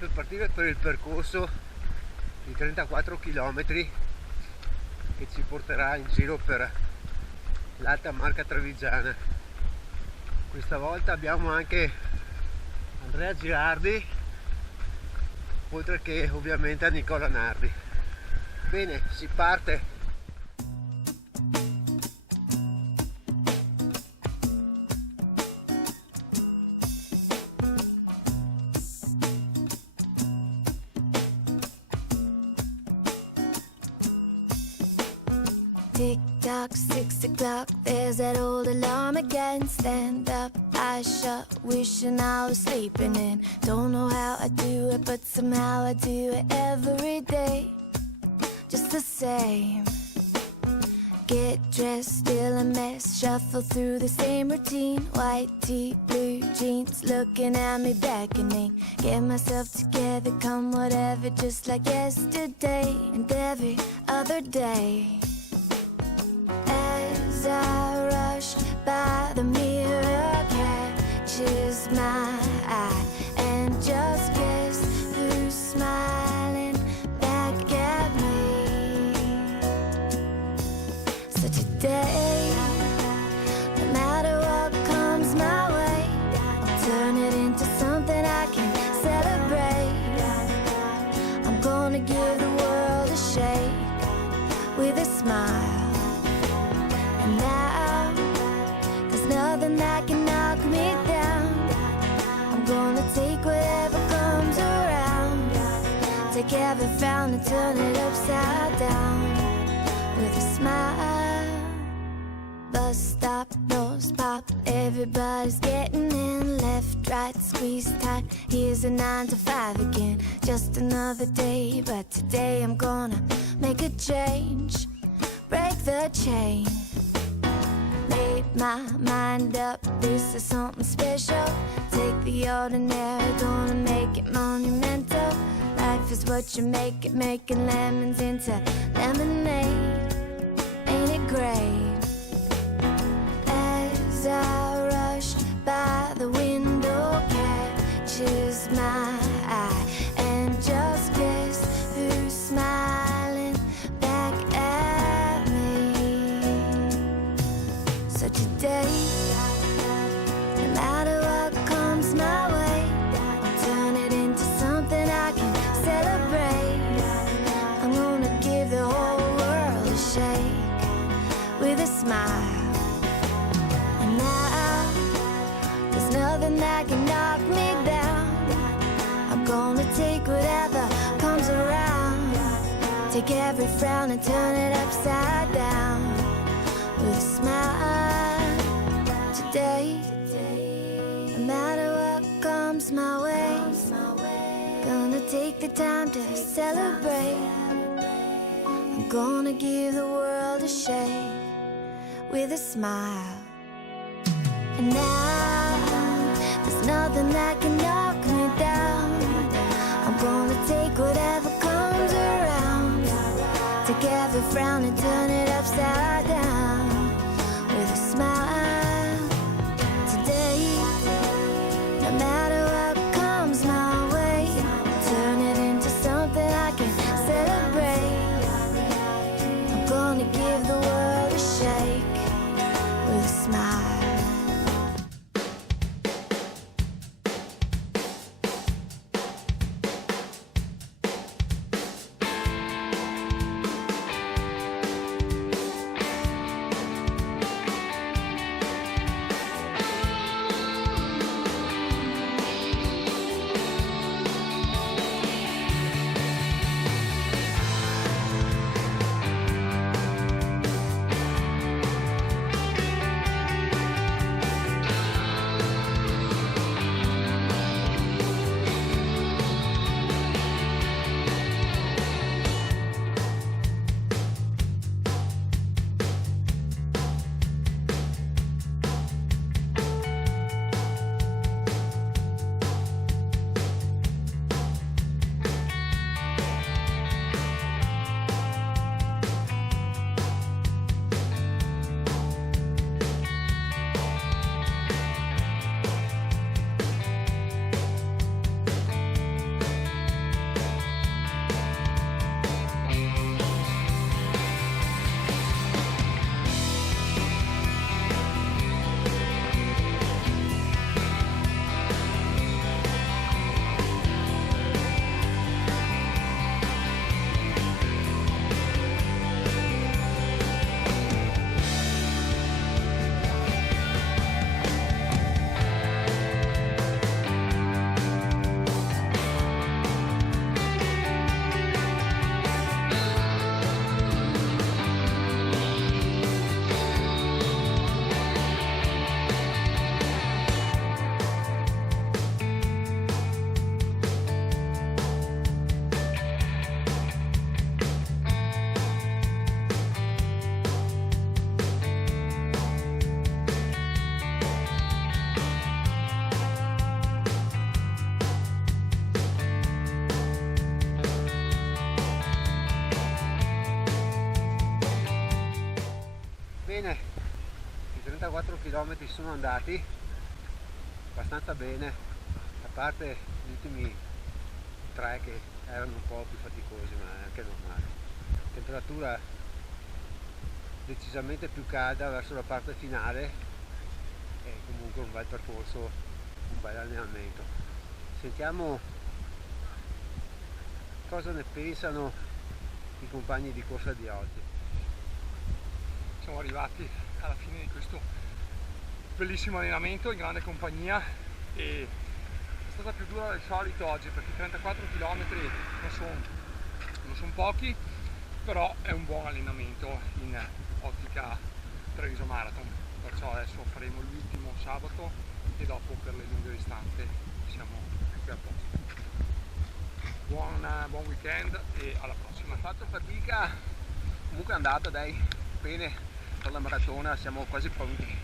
per partire per il percorso di 34 km che ci porterà in giro per l'Alta Marca Trevigiana. Questa volta abbiamo anche Andrea Girardi, oltre che ovviamente a Nicola Nardi. Bene, si parte! Tick tock, 6 o'clock, there's that old alarm again. Stand up, eyes shut, wishing I was sleeping in. Don't know how I do it, but somehow I do it every day. Just the same. Get dressed, still a mess, shuffle through the same routine. White tee, blue jeans, looking at me beckoning. Get myself together, come whatever, just like yesterday and every other day. As I rush by, the mirror catches my eye, and just guess who's smiling back at me. So today, no matter what comes my way, I'll turn it into something I can celebrate. I'm gonna give the world a shake with a smile. Now, there's nothing that can knock me down. I'm gonna take whatever comes around. Take every frown and turn it upside down with a smile. Bus stop, doors pop, everybody's getting in. Left, right, squeeze tight, here's a 9 to 5 again. Just another day, but today I'm gonna make a change. Break the chain. Made my mind up, this is something special. Take the ordinary, gonna make it monumental. Life is what you make it, making lemons into lemonade. Ain't it great? As I rush by, the window catches my eye, and just guess who's smiling back at me. So today, no matter what comes my way, I'll turn it into something I can celebrate. I'm gonna give the whole world a shake with a smile. And now, there's nothing that can knock me down. I'm gonna take whatever comes around. Take every frown and turn it upside down with a smile. Today, no matter what comes my way, gonna take the time to celebrate. I'm gonna give the world a shake with a smile. And now, there's nothing that can knock me down. I'm gonna take whatever comes around. Take every frown and turn it upside down with a smile. Today, no matter what comes my way, turn it into something I can celebrate. I'm gonna give the world a shake with a smile. Bene, i 34 km sono andati abbastanza bene, a parte gli ultimi 3 che erano un po' più faticosi, ma è anche normale. Temperatura decisamente più calda verso la parte finale e comunque un bel percorso, un bel allenamento. Sentiamo cosa ne pensano i compagni di corsa di oggi. Siamo arrivati alla fine di questo bellissimo allenamento in grande compagnia e è stata più dura del solito oggi perché 34 km non sono pochi, però è un buon allenamento in ottica Treviso Marathon, perciò adesso faremo l'ultimo sabato e dopo per le lunghe distanze siamo qui a posto. Buon weekend e alla prossima. Ho fatto fatica, comunque è andata, dai, bene per la maratona, siamo quasi pronti.